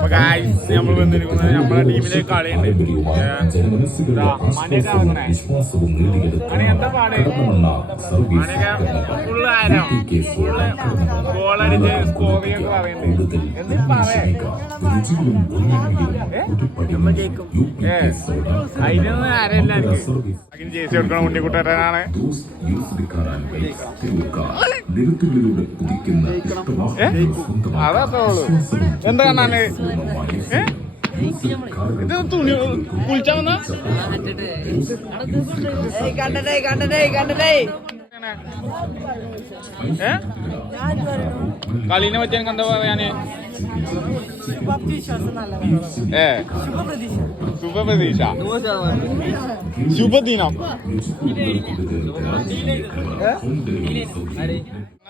അപ്പൊ നമ്മൾ വന്നിരിക്കുന്നത് നമ്മളെ ടീമിലെ കളിയുണ്ട്. എന്താ പാട് ഫുള്ള് ആരോ ഫുള്ള് ഗോളടിച്ച് സ്കോർ ചെയ്യുമെന്ന് പറയുന്നുണ്ട്. എന്തിനു അതിനൊന്നും ആരല്ല എനിക്ക് ജേഴ്സി കൊടുക്കണ ഉണ്ണിക്കുട്ടനാണ്. അതാ എന്താ കാണാന് ഇത് തുണി കുളിച്ചാ വന്ന കളീനെ പറ്റി എനിക്ക് എന്താ പറയാന്? ശുഭപ്രതീക്ഷ ശുഭദിനം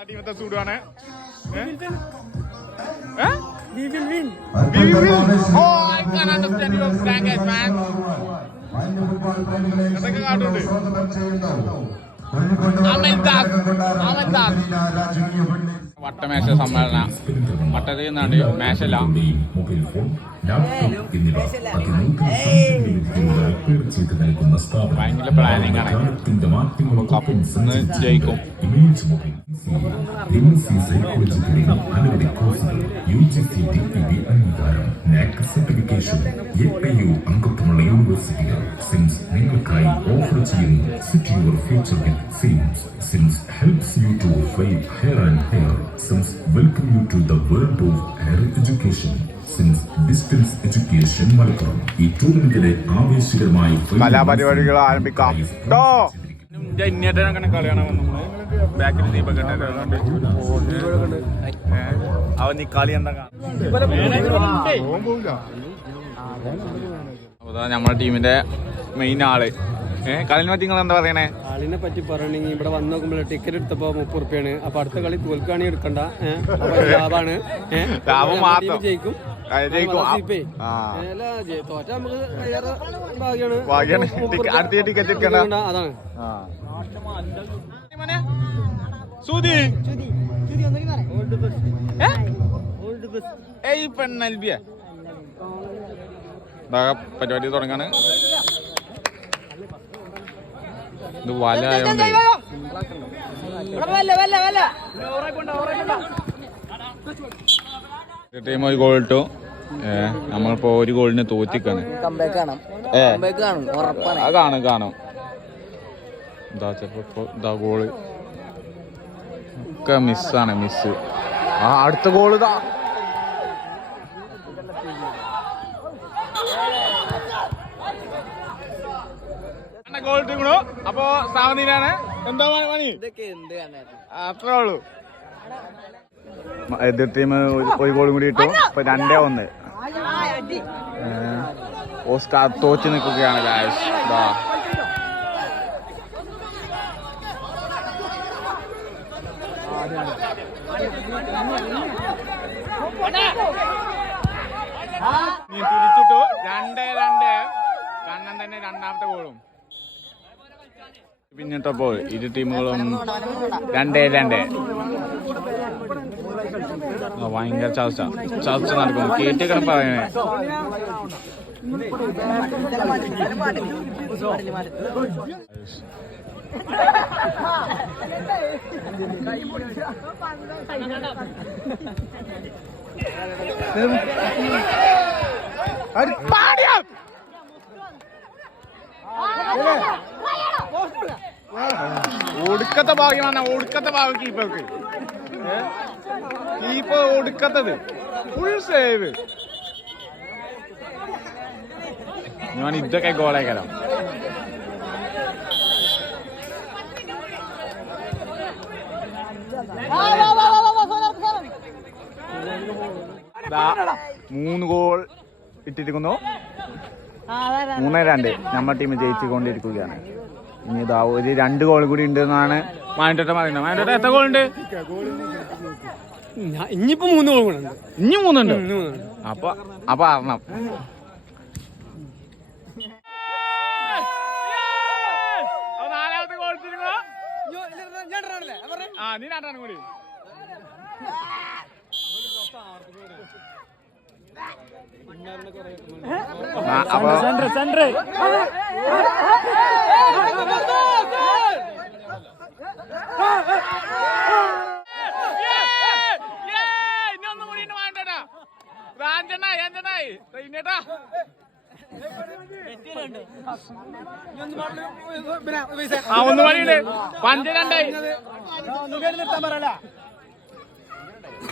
ടീമത്തെ ചൂടാണ്. We will win. Oh, I can't understand your language, man. എന്തൊക്കെ കാട്ടുണ്ട്? വട്ടമേശ സമ്മേളന വട്ടത്തിൽ നിന്നാണ് മേശല ഭയങ്കര പ്ലാനിങ് ആണ്. കപ്പിന്ന് ജയിക്കും. അംഗത്വമുള്ള യൂണിവേഴ്സിറ്റികൾ സിംസ് നിങ്ങൾക്കായി ഓഫർ ചെയ്യുന്നു. Set your future with CIMS. CIMS helps you to fight higher and higher. CIMS welcome you to the world of higher education. CIMS distance education Malappuram. ഈ ടൂർണമെന്റിലെ ആവേശകരമായി കലാപരിപാടികൾ ആരംഭിക്കാം. ഇന്നേറ്റങ്ങനെ കളിയാണ് ബാക്കിൽ ദീപക് അവൻ ഈ കളി എന്താ നമ്മുടെ ടീമിന്റെ മെയിൻ ആള്. കളിനെ പറ്റി നിങ്ങൾ എന്താ പറയണേ? കളിനെ പറ്റി പറയണെങ്കിൽ ഇവിടെ വന്ന് നോക്കുമ്പോൾ ടിക്കറ്റ് എടുത്തപ്പോ 30 റുപ്യാണ്. അപ്പൊ അടുത്ത കളി തോൽക്കാണി എടുക്കണ്ട, ലാഭാണ്. ജയിക്കും തോറ്റ നമുക്ക് ഭാഗ്യാണ്. അതാണ് പരിപാടി തുടങ്ങാണ്. ഇത് വല ആയോണ്ട് ടീം ഒരു ഗോൾ ഇട്ടു. നമ്മളിപ്പോ ഒരു ഗോളിന് തോറ്റിക്കാണ്. കാണും ഇതാ ഗോള് ഒക്കെ മിസ്സാണ്. മിസ് അടുത്ത ഗോള് ഇതാ. ഗോൾ ഇട്ടിക്കണു. അപ്പൊ സാവനീരാണ്. എന്താ പണി? അത്രേ ഉള്ളൂ. എതിർ ടീം ഒരു ഗോളും കൂടി ഇട്ടു. ഇപ്പൊ 2-1. ഓസ്കാർ തോച്ചു നിൽക്കുകയാണ്. തിരിച്ചിട്ടു. 2-2. കണ്ണൻ തന്നെ രണ്ടാമത്തെ ഗോളും. പിന്നിട്ടപ്പോ ഇരു ടീമുകളും 2-2. ഭയങ്കര ചർച്ച നടക്കുന്നു. കേട്ടിക്കണം പറയണേ. ഒടുക്കത്തെ ഭാഗ്യമാണ്. ഒടുക്കത്തെ ഭാഗ്യം കീപ്പർക്ക്. കീപ്പർ ഒടുക്കത്തത് ഫുൾ സേവ്. ഞാൻ ഇതൊക്കെ ഗോളേക്കലോ. മൂന്ന് ഗോൾ ഇട്ടിരിക്കുന്നു. 3-2 നമ്മുടെ ടീം ജയിച്ചുകൊണ്ടിരിക്കുകയാണ്. ഇനി ഇതാ ഒരു 2 ഗോൾ കൂടി ഉണ്ട് എന്നാണ് മാനേട്ടൻ പറയുന്നത്. മാനേട്ടൻ എത്ര ഗോൾ ഉണ്ട്? ഇനിയിപ്പോ 3 ഗോൾ ഉണ്ട്. ഇനി 3 ഉണ്ട്. അപ്പൊ അറിഞ്ഞം. നാലാമത്തെ ഗോൾ നീ 2 കൂടി. അപ്പൊ ഒന്ന് മണിയുണ്ട്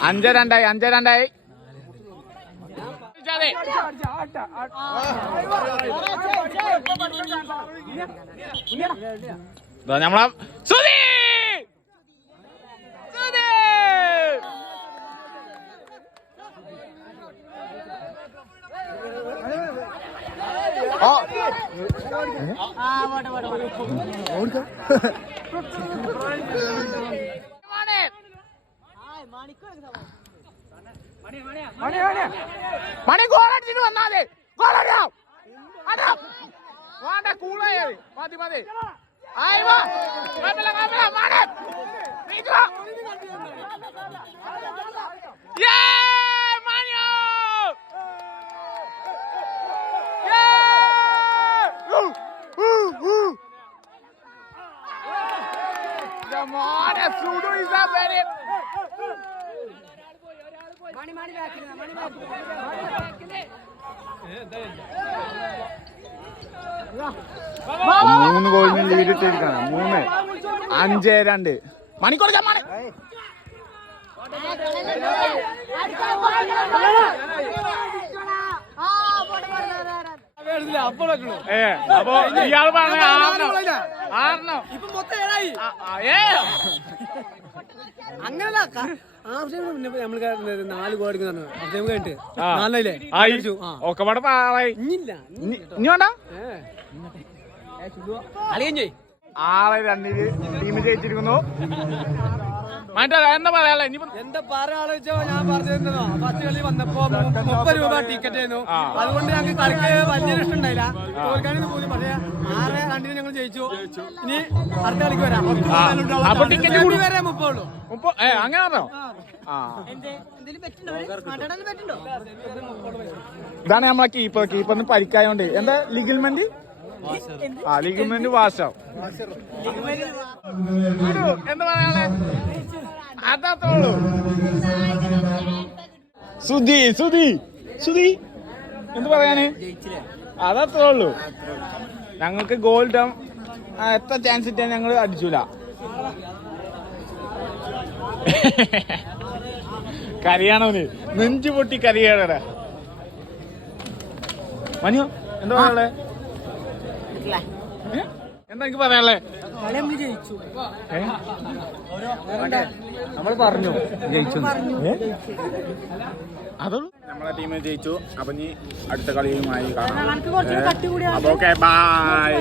5-2 നമ്മളെ സുധി മണി ഗോളടിച്ചിട്ട് വന്നാലേ ഗോളടിയാം വേണ്ട കൂളായി മതി മതി Sudo is a very മൂന്ന് ഗോളിന് ലീഡ് ഇട്ടിരിക്കണം 3-5-2 മണി കൊടുക്കാം മണി അപ്പൊ ഇയാൾ പറഞ്ഞ അങ്ങനെ നമ്മള് 4 ഗോൾ കഴിഞ്ഞിട്ട് 4 ഒക്കെ ഇഞ്ഞില്ല ഇനി വേണ്ട 6-2 ടീം ജയിച്ചിരിക്കുന്നു. എന്താ പറയാ എന്താ പറയാ ഞാൻ പറഞ്ഞിരുന്നോ ഫസ്റ്റ് കളി വന്നപ്പോ 30 രൂപ ടിക്കറ്റ് ആയിരുന്നു. അതുകൊണ്ട് ഞങ്ങൾക്ക് കളിക്ക് വലിയൊരു ഇഷ്ടം ഉണ്ടായില്ല. തോൽക്കാനും പോലും പക്ഷേ 6-2 ഞങ്ങൾ ജയിച്ചു. ഇനി അടുത്ത കളിക്ക് വരാം. വരെ 30 അങ്ങനെ പറഞ്ഞോ. ഇതാണ് നമ്മളെ കീപ്പറിന് പരിക്കായോണ്ട് എന്താ ലിഗിൽമെന്റ് ലിഗിൽമെന്റ് വാശം എന്താ പറയാ അതാത്തോളൂ. സുധി എന്ത് പറയാന് അതത്രേ ഉള്ളൂ. ഞങ്ങൾക്ക് ഗോൾ ഇടാൻ എത്ര ചാൻസ് ഇട്ടാൻ ഞങ്ങൾ അടിച്ചൂല. കരയാണോന് നെഞ്ചു പൊട്ടി കരയാണ മനു എന്താ പറയാ എന്താ എനിക്ക് പറയാനുള്ളേ? നമ്മൾ പറഞ്ഞു ജയിച്ചു അതുള്ളൂ. നമ്മളെ ടീം ജയിച്ചു. അപ്പൊ ഇനി അടുത്ത കളിയുമായി കാണാം. അപ്പൊ ഓക്കെ ബൈ.